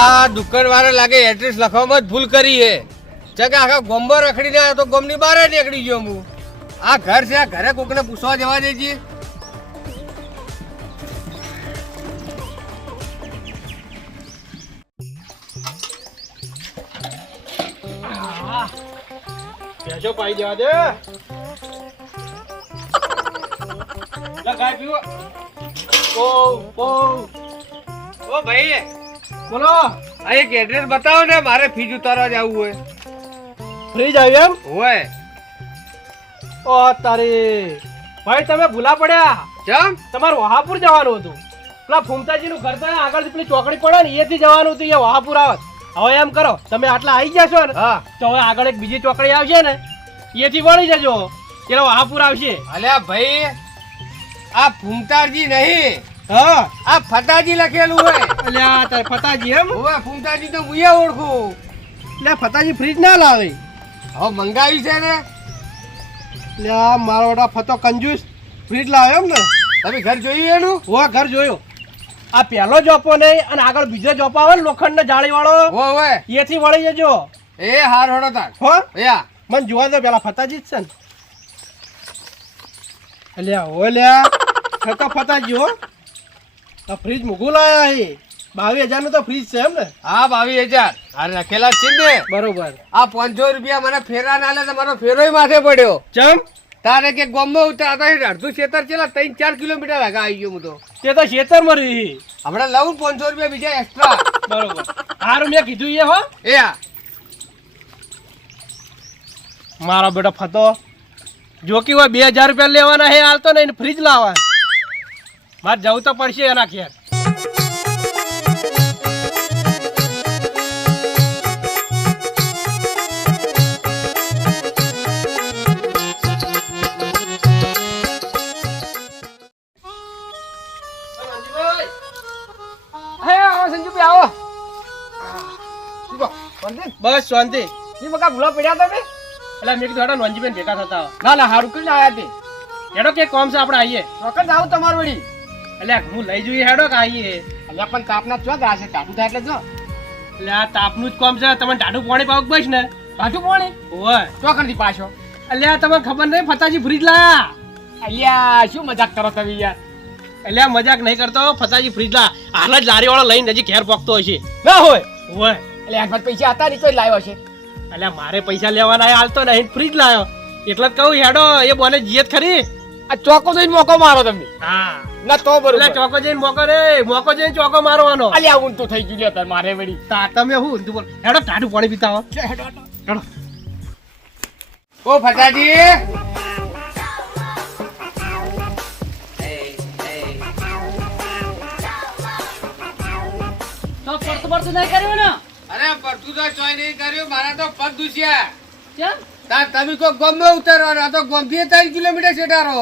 આ દુકાન વાળા લાગે એડ્રેસ લખવામાં જ ભૂલ કરી છે. છે કે આખા ગોમ્બો રખડીને આવ્યો તો ગોમની બહાર નીકળી ગયો હું. આ ઘર છે, આ ઘરે કોકને પૂછવા જવા દેજી. ભાઈ. બોલો. આ એક એડ્રેસ બતાવો ને મારે ફીજ ઉતારવા જવું હોય. ફ્રીજ આવ્યું એમ? હોય. ઓ તારી. ભાઈ તમે ભૂલા પડ્યા. ચમ? તમારે વહાપુર જવાનું હતું. પેલા ફૂમતાજીનું ઘર તો આગળ પેલી ચોકડી પડે ને એથી જવાનું હતું એ વહાપુર આવત હવે એમ કરો તમે આટલા આવી ગયા છો ને હા. તો હવે આગળ એક બીજી ચોકડી આવશે ને એથી વળી જજો. એટલે વહાપુર આવશે. અલ્યા ભાઈ આ ફૂમતાજી નહીં. હા. આ ફતાજી લખેલું હોય. એટલે આ તાર ફતાજી એમ? હવે ફૂમતાજી તો હું ઓળખું. એટલે ફતાજી ફ્રીજ ના લાવે. હવે મંગાવી છે ને? એટલે આ મારો બેટા ફતો કંજૂસ ફ્રીજ લાવે એમ ને? તમે ઘર જોયું એનું? હોવા ઘર જોયો. આ પહેલો જોપો નહીં અને આગળ બીજો જોપો આવે ને લોખંડ જાળી વાળો હોય એથી વળી જજો. એ હાર હોડો તાર. હો? યા મને જોવા દો પેલા ફતાજી જ છે ને. અલ્યા હો લ્યા. ફતો ફતાજી હો. આ ફ્રીજ મૂકું લાયા હે? બાવીસ હજારનું તો ફ્રીજ છે એમ ને? હા બાવીસ હજાર. આ લખેલા છે ને. બરોબર. આ પાંચસો રૂપિયા મને ફેરા ના લે તો મારો ફેરોય માથે પડ્યો. ચમ? તારે કે ગોમ્બો ઉતારતા અડધું ખેતર ચેલા ત્રણ ચાર કિલોમીટર આગા આવી ગયો હું તો. તે તો ખેતરમાં રહી હમણાં લઉં પાંચસો રૂપિયા બીજા એક્સ્ટ્રા બરોબર. હારું મેં કીધું એ હો. એ મારો બેટો ફતો. જો કે હોય બે હજાર રૂપિયા લેવાના હે હાલતો નહીં ફ્રીજ લાવવા. મારે જવું તો પડશે એના ઘેર? બસ શાંતિ. શી બકા ભૂલા પડ્યા તમે? એટલે મેં કીધું હેડો નોંધીબેન ભેગા થતા ના ના હારું કરીને આયા તે. હેડો કે કોમ છે આપણે આવીએ. વખત આવું તમારું વળી. એટલે હું લઈ જોઈએ હેડો કે આવીએ અલ્યા પણ તાપના ચો ગા છે થાય એટલે જો. એટલે આ તાપનું જ કોમ છે તમે ટાઢું પાણી પાવક બસ ને. પાછું પાણી? ઓય. ચો કરી પાછો. એટલે આ તમને ખબર નહીં ફતાજી ફ્રીજ લાયા. અલ્યા શું મજાક કરો તમે યાર? એટલે મજાક નહીં કરતો ફતાજી ફ્રીજ લા. હાલ જ લારી વાળો લઈને હજી ઘેર પોકતો હશે ના હોય. ઓય. એટલે આઠ પૈસા હતા નહીં તો લાવ્યો છે. એટલે મારે પૈસા લેવાના હાલતો નહીં ફ્રીજ લાયો. એટલે જ કહું હેડો એ બોને જીયત ખરી. આ ચોકો જોઈને મોકો મારો તમે હા. ના તો બરોબર. ચોકો જઈને મોકો રે મોકો જઈને ચોકો મારવાનો. અલ્યા તો થઈ ગયું લ્યો મારે વળી. તા તમે હું તું બોલ? હેડો ટાઢું પાણી પીતા હો. હેડો ઓ ફટાજી. તો પડતું પડતું નહીં કર્યું ને? અરે પડતું તો ચોય નહીં કર્યું મારા તો પગ દુસ્યા. કેમ? તાર તમે કોઈ ગમે ઉતારવાનો? તો ગમથી ત્રણ કિલોમીટર સેટારો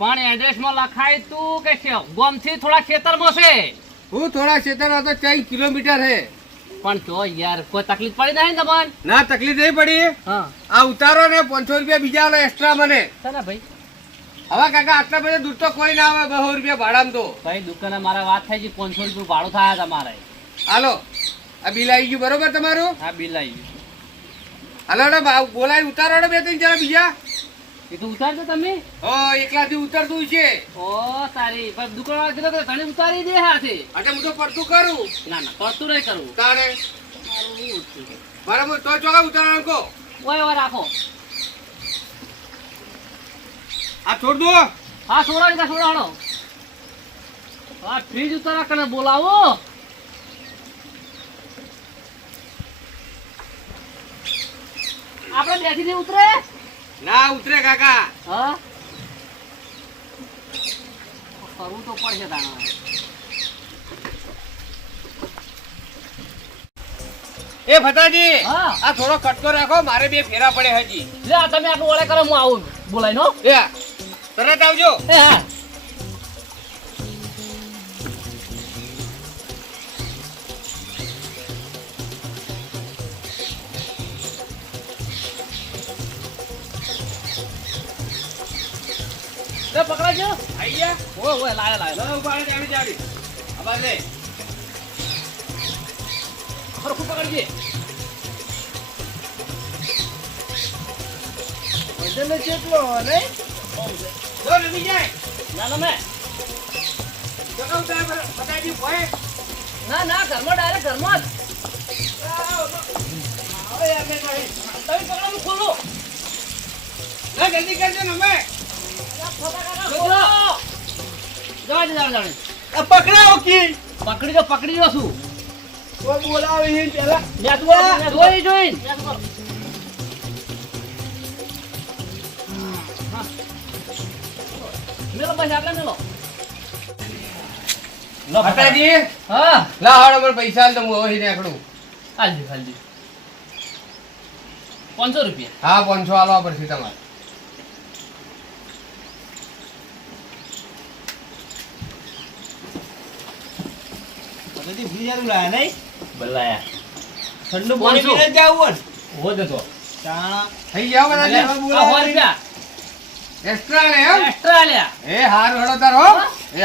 પણ એડ્રેસમાં લખાય તું કે છે ગોમથી થોડા ખેતરમાં છે. હું થોડા સેટારો તો ચાર કિલોમીટર હે. પણ તો યાર કોઈ તકલીફ પડી નહીં ને તમને ના તકલીફ નહીં પડી. હા. આ ઉતારો ને પાંચસો રૂપિયા બીજા આલો એક્સ્ટ્રા મને. ને ભાઈ? હવે કાકા આટલા બધા દૂર તો કોઈ ના આવે બસો રૂપિયા ભાડામાં તો. ભાઈ દુકાને મારા વાત થઈ છે પાંચસો રૂપિયા ભાડું થાય તમારે. હાલો આ બિલ આવી ગયું બરોબર તમારું? હા બિલ આવી ગયું. હાલો ને બોલાવી ઉતારો ને બે ત્રણ જરા બીજા. એ તો ઉતારજો તમે. ઓ એકલાથી ઉતરતું છે. ઓ તારી પણ દુકાન કીધું કે તને ઉતારી દે હાથે. એટલે હું તો પડતું કરું. ના ના પડતું નહીં કરવું તારે? બરાબર તો ચોકા ઉતારવાનું કહો ઓય ઓય રાખો. આ છોડ દો. હા લીધા સોડાડો હા ફ્રીજ ઉતારા કને બોલાવો? આપણે બેસી ને ઉતરે? ના ઉતરે કાકા. હા? કરવું તો પડશે તાણા. એ ફતાજી હા. આ થોડો કટકો રાખો મારે બે ફેરા પડે હજી. લે આ તમે આટલું ઓળે કરો હું આવું. બોલાય નો એ તરત આવજો. એ હા. લે પકડાજો. આઈ ગયા? ઓય ઓય લાય લાય. લો ઉપાડે જાવી જાવી આબાદ લે ચોખ્ખું પકડજે. વજન કેટલો રે જો નમી જાય. ના ના મેં કહું તારે પતાજી ભોય ના ના ઘરમાં ડાયરેક્ટ ઘરમાં જ. તમે પકડો હું ના જલ્દી કરજો ને અમે. પકડાવો કી પકડી જો પકડી જો શું? કોઈ પેલા. જોઈ જોઈ. મેલો બસ આપણે મેલો પતાજી હા. લા હાડો મને પૈસા આલ તો હું નીકળું. હાલજી હાલજી. પાંચસો રૂપિયા. હા પાંચસો આલવા પડશે તમારે. બધી ફ્રીજાનું લાયા નહીં બલાયા. ઠંડુ. પાણી પીને હો થઈ જાવ આ સો રૂપિયા એક્સ્ટ્રા ને એમ. એક્સ્ટ્રા લ્યા એ હાર હડો તાર હો. એ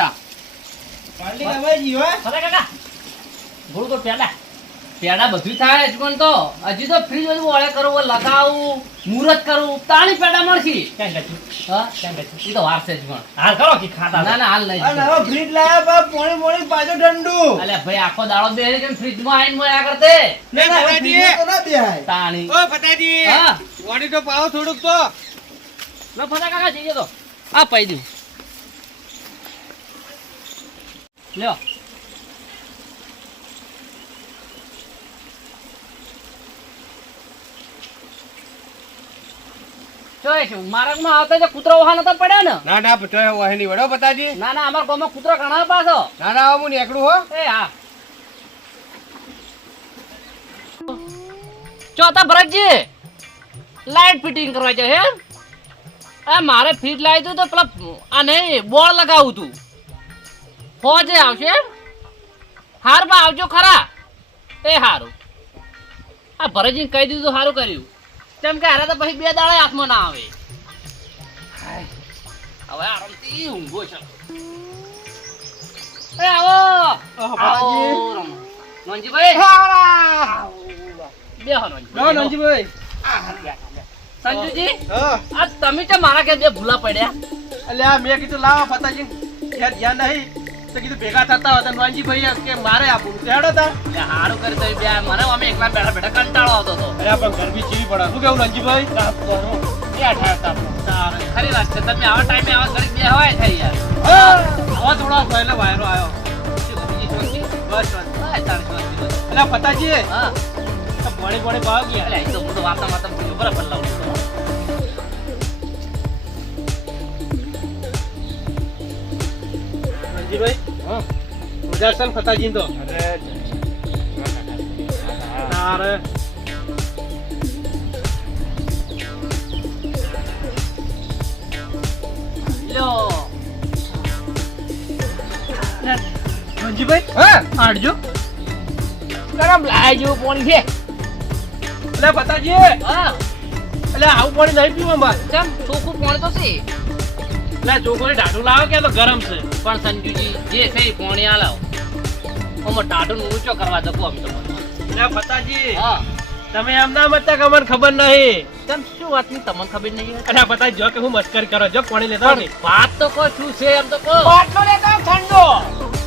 હો કાકા બોલું તો પેડા પેડા બધું થાય હજુ તો? હજી તો ફ્રીજ બધું ઓળે કરવું લગાવું મુહૂર્ત કરવું તાણી પેડા મળશે. ક્યાં ગયું હા? ક્યાં ગયું એ તો વારસે જ પણ હાલ કરો કે ખાતા ના ના હાલ નહીં નવો ફ્રીજ લાયા બા પોણી પોણી પાછો ઠંડુ અલ્યા ભાઈ આખો દાડો બે કેમ ફ્રીજમાં આઈને મોયા કરતે. ના ના હવે તો ના બેહાય તાણી. ઓ પતાજી હા. વાડી તો પાવ થોડુંક તો. લો ફટા કાકા જઈએ તો. આ પાઈ દઉં. લ્યો. ચોય છે માર્ગમાં આવતા જે કૂતરો વહા નતા પડ્યા ને. ના ના વડો ના ના અમારા ગામમાં કૂતરો ઘણા પાછો. ના ના હું નીકળું હો. એ હા. ચોથા ભરતજી લાઈટ ફિટિંગ કરવા છે હે? એ મારે ફીટ લાવી તું તો પેલા આ નહીં બોર્ડ લગાવું તું. ફોજે આવશે હાર બા આવજો ખરા. એ હારું. આ ભરતજી કહી દીધું સારું કર્યું. કેમ કે હારે તો પછી બે દાડે હાથમાં ના આવે. હવે આરામથી ઊંઘો છે. એ આવો. નોનજીભાઈ. નોનજીભાઈ. સંજુજી આ તમે તો મારા કે બે ભૂલા પડ્યા? અલ્યા મેં કીધું લાવો ફતાજી. યાર ધ્યાન નહીં. તો કીધું ભેગા થતા હતા નોનજીભાઈ એમ કે મારે આપવું છે હેડો તા એટલે હારું કરી તમે બે મને અમે એકલા બેઠા બેઠા કંટાળો આવતો હતો. અરે પણ ગરમી ચીવી પડે. શું કેવું હતા ખરી વાત છે. તમે આવા ટાઈમે આવા ઘડી બે હવાય થઈ યાર. આવા થોડા પહેલે વાયરો આવ્યો? બસ બસ. અલ્યા ફતાજી હા. તો પાણી પાણી ભાવ ગયા. એટલે તો હું તો વાતા વાતા બરાબર લાવું છું. હા. ઉજાસન ફતાજી તો તારે લ્યો નંજીભાઈ હા? આડજો. ગરમ લાય પોણી છે. અલ્યા ફતાજી હા. એટલે આવું પાણી નહીં પીવું મારે કેમ? ચોખ્ખું પાણી તો છે. અલ્યા છોકરી ઢાઢું લાવો કે તો ગરમ છે? પણ સંજુજી જે છે એ પાણી લાવો. ઓમાં ટાઢું ઊંચો કરવા દો અમે તો. ફતાજી હા. તમે એમ ના મતતા કે અમને ખબર નહીં. તમ શું વાતની તમને ખબર નહીં હોય? બતા જો કે હું મસ્કરી કરો જો પાણી લેતા ને. વાત તો કો શું છે એમ તો કો બાટલો લેતા ઠંડો.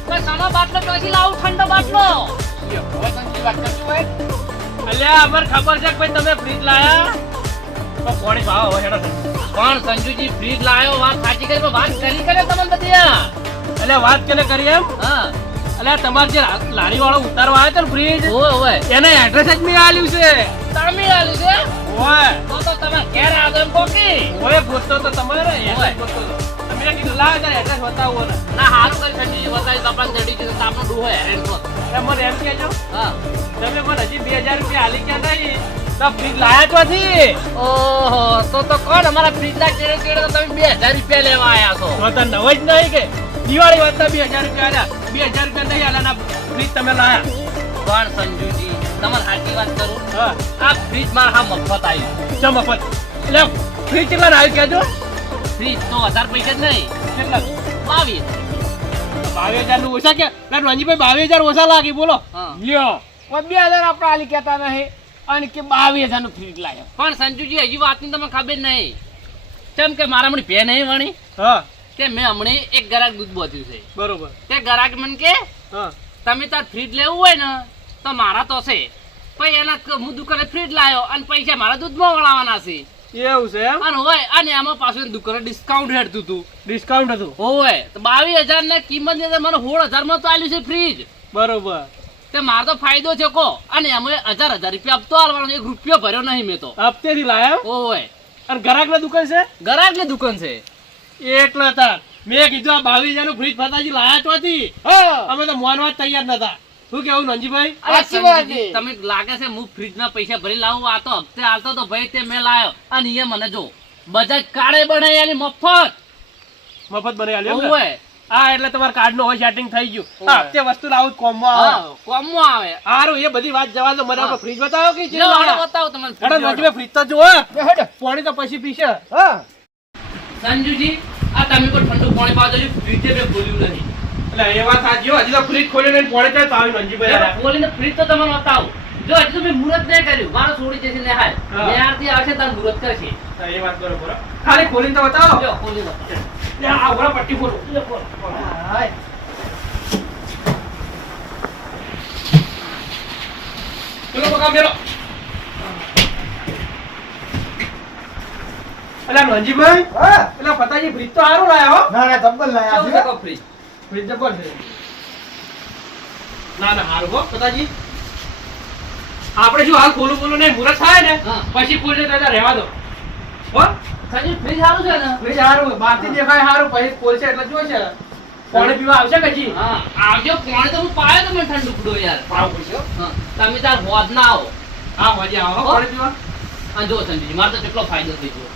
તો સાનો બાટલો ચોથી લાવું ઠંડો બાટલો. અલ્યા અમને ખબર છે કે ભાઈ તમે ફ્રીજ લાયા? તો પાણી ભાવ હવે હેડો. પણ સંજુજી ફ્રીજ લાયો? વાત સાચી કરી પણ વાત કરી કરે તમને બધી એટલે વાત કેને કરી એમ? હા. તમારે જે લારી વાળો ઉતારવા આવ્યો તો ફ્રીજ ઓય ઓય એને એડ્રેસ જ મેં આલ્યું છે. તામી આલ્યું છે? ઓય તો તો તમે ઘેર આગળ એમ કોકી ઓય પૂછતો તો તમારે ઓય. પૂછતો તમે કીધું લાવ તારે એડ્રેસ બતાવો ને. ના હારું કરી સંજુજી બતાવી તો આપણને જડી તો આપણો ડૂહો હેરેન તો એમ મને એમ કહેજો. હા. તમે મને હજી બે હજાર રૂપિયા આલી ક્યાં નહીં તો ફ્રીજ લાયા ઓહો તો તો કોણ? અમારા ફ્રીજ ના ચેડે તો તમે બે હજાર રૂપિયા લેવા આયા છો. તો તો નવ જ નહીં કે. દિવાળી વાતના બે હજાર રૂપિયા આલ્યા. બે હજાર રૂપિયા નહીં આલ્યા ફ્રીજ તમે લાયા. પણ સંજુજી? તમારે સાચી વાત કરું? હા. આ ફ્રીજ મારા હા મફત આવી. ચમ મફત? એટલે ફ્રીજ કેટલા આવ્યું કહેજો. ફ્રીજ તો હજાર પૈસા જ નહીં. કેટલા? બાવીસ. બાવીસ હજારનું ઓછા કે રણજીભાઈ બાવીસ હજાર ઓછા લાગી. બોલો. લ્યો. બે હજાર આપણે આલી કહેતા નહીં. અને કે બાવીસ હજારનું ફ્રીજ લાવ્યો પણ સંજુજી હજી વાતની તમને ખબર નહીં. કેમ કે મારા હમણાં ભે નહીં વણી? હા. કે મેં હમણાં એક ગરાક દૂધ બોધ્યું છે. બરોબર. તે ગરાક મને કે હા. તમે તાર ફ્રીજ લેવું હોય ને તો મારા તો છે. પછી એના હું દુકાને ફ્રીજ લાવ્યો અને પૈસા મારા દૂધમાં વળાવવાના છે. એવું છે અને હોય અને એમાં પાછું દુકાને ડિસ્કાઉન્ટ હેડતું હતું. ડિસ્કાઉન્ટ હતું? હોય. તો બાવીસ હજાર ને કિંમતની અંદર મને સોળ હજારમાં તો આવ્યું છે ફ્રીજ. બરોબર. તે મારો તો ફાયદો છે કો. અને એમ હજાર હજાર રૂપિયા આપતો આલવાનો એક રૂપિયો ભર્યો નહીં મેં તો. હપ્તેથી લાયો? ઓય. અને ગ્રાહક ને દુકાન છે? ગરાક ને દુકાન છે. એટલા તાર. મેં કીધું આ બાવીસ હજારનું ફ્રીજ ફતાજી લાયા તો હતી. અમે તો માનવા તૈયાર નતા. શું કેવું નંજીભાઈ. તમે લાગે છે હું ફ્રીજ ના પૈસા ભરી લાવું આ તો હપ્તે હાલતો તો ભાઈ તે મેં લાયો. અને એ મને જો બજાજ કાળે બનાવી મફત. મફત બનાવી આલ્યો હા એટલે તમારા કાર્ડનું સેટિંગ થઈ ગયું. હા તે વસ્તુ લાવું કોમમાં આવે. કોમમાં આવે. હારું એ બધી વાત જવા દો. મને આપણે ફ્રીજ બતાવો કે હાલો બતાવો તમને હેડો fridge ફ્રીજ તો જુઓ હેડો. પાણી તો પછી પીશે. હા. સંજુજી આ તમે કોઈ ઠંડુ પાણી પાડો છો ફ્રીજ મેં ખોલ્યું નથી. એટલે એ વાત સાચી હજી તો ફ્રીજ ખોલી નહીં પાણી તો આવ્યું નંજીભાઈ ખોલીને ફ્રીજ તો તમને બતાવો. જો હજી તો મેં મુહૂર્ત નહીં કર્યું. મારો છોડી જશે ને હાલ. હા. ત્યારથી આવશે તાર મુહૂર્ત કરશે. એ વાત બરોબર. ખાલી ખોલીને તો બતાવો. જો ખોલી બતાવો લે, આ પટ્ટી ખોલો. લ્યો, ખોલો. હાય. પેલો પકા મેલો. અલા નંજીભાઈ હા. પેલા ફતાજી ફ્રીજ તો સારું લાયા હો. ના ના તબ્બલ લાયા છે. છે ફ્રીજ ફ્રીજ જબર છે. ના ના સારું હો પતાજી. આપણે શું હાલ ખોલું ખોલું નહીં મુરત થાય ને પછી ખોલી તો રહેવા દો. હો? સંજુ ફ્રીજ સારું છે ને? ફ્રીજ સારું બહારથી દેખાય સારું પછી ખોલશે એટલે જોઈશે પાણી પીવા આવશે કે હા આવજો પાણી તો હું પાયો તો ઠંડુ પીડો યાર. આવું પડશે તમે તાર હોદ ના આવો. હા મજા આવો હો હો? પાણી પીવા. અને જો સંજયજી મારે તો કેટલો ફાયદો થઈ ગયો.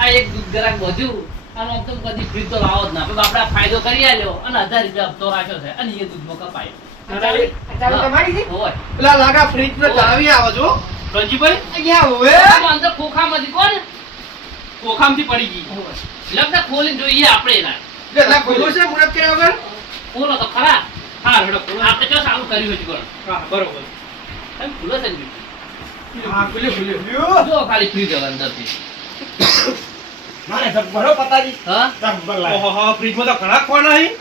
આ એક દૂધ ગ્રાહક વધ્યું અને આમ તો કદી ફ્રીજ તો લાવો જ ના. પણ આપણે ફાયદો કરી આલ્યો અને હજાર રૂપિયા હપ્તો રાખ્યો છે અને એ દૂધમાં કપાય. તમારી હોય. પેલા લાગા ફ્રીજ ને આવો છો રણજીભાઈ અહીંયા આમાં અંદર ખોખામાંથી કોણ કોખામથી પડી ગઈ. લગ્ન ખોલી જોઈએ આપણે એના. એટલે ખોલું છે મુરત કર્યા વગર? ખોલો તો ખરા. હા મેડમ ખોલો. આપણે તો સારું કર્યું છે હા બરોબર. તમે ખુલે છે ને હા ખુલ્યો ખુલ્યો. જો ખાલી ફ્રી હવે અંદરથી. મારે જબ્બરો પતાજી. હા? જબ્બર લાયા. ઓહો હો ફ્રીજમાં તો ઘણા ખોવાના અહીં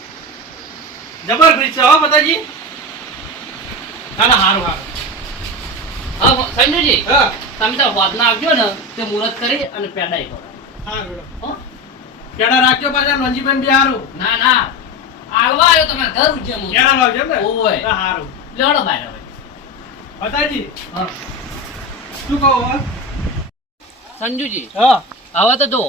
જબર ફ્રીજ છે હો બતાજી ના ના હારું હારું. હા સંજયજી હા. તમે તો વાદના આવજો ને તે મુહૂર્ત કરી અને પેડાઈ કરો. હા હો? કેડા રાખજો પાછા નંજીબેન બી હારું ના ના. આલવા આવ્યો તમારે ઘર ઉજ્જૈન કેડા લાવજો ને ઓય. હારું. લેવડો બાર હવે બતાજી હા. શું કહો સંજુજી હા. હવે તો જો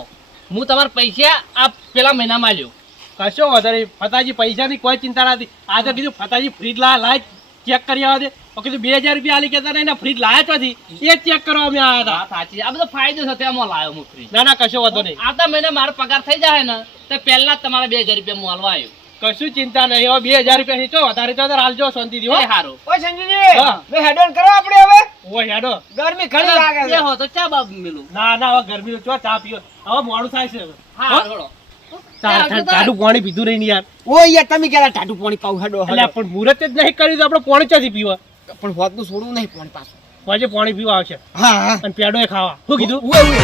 હું તમારા પૈસા આ પેલા મહિનામાં લ્યો કશો વધારે ફતાજી પૈસાની કોઈ ચિંતા નથી. આજે બીજું કીધું ફતાજી ફ્રીજ લા લાય. ચેક કરી આવવા છે કીધું બે હજાર રૂપિયા આલી કેતા નહીં ફ્રીજ લાયા ચોથી એ ચેક કરવા અમે આવ્યા હતા. સાચી. આ બધો ફાયદો છે એમાં લાવ્યો હું ફ્રીજ ના ના કશો વાંધો નહીં. આવતા મહિને મારો પગાર થઈ જાય ને તો પહેલા જ તમારે બે હજાર રૂપિયા હું હાલવા આવ્યો. કશું ચિંતા નહીં. હવે બે હજાર રૂપિયા નીચો વધારે તો હાલજો શાંતિ થી સારું હારું. ઓય સંજુજી હા. બે હેડોન કરો આપણે હવે. ઓય હેડો. ગરમી ઘણી લાગે છે. હો તો ચા બાબ મિલું. ના ના હવે ગરમી ચો ચા પીઓ. હવે મોડું થાય છે હા હો? હળો ટા- ટા- ટાઢું પાણી પીધું નહીં યાર. ઓ યાર તમે ક્યારે ટાટુ પાણી પાવ હડો એટલે પણ મુહૂર્ત જ નહીં કર્યું તો આપણે પાણી ચાથી પીવા? પણ હોતનું છોડવું નહીં પાણી પાછું. પછી પાણી પીવા આવશે. હા હા. અને પેડો ખાવા. શું કીધું? ઉએ ઉએ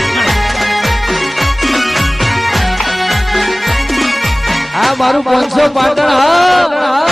આ મારું પાંચસો પાટણ હા.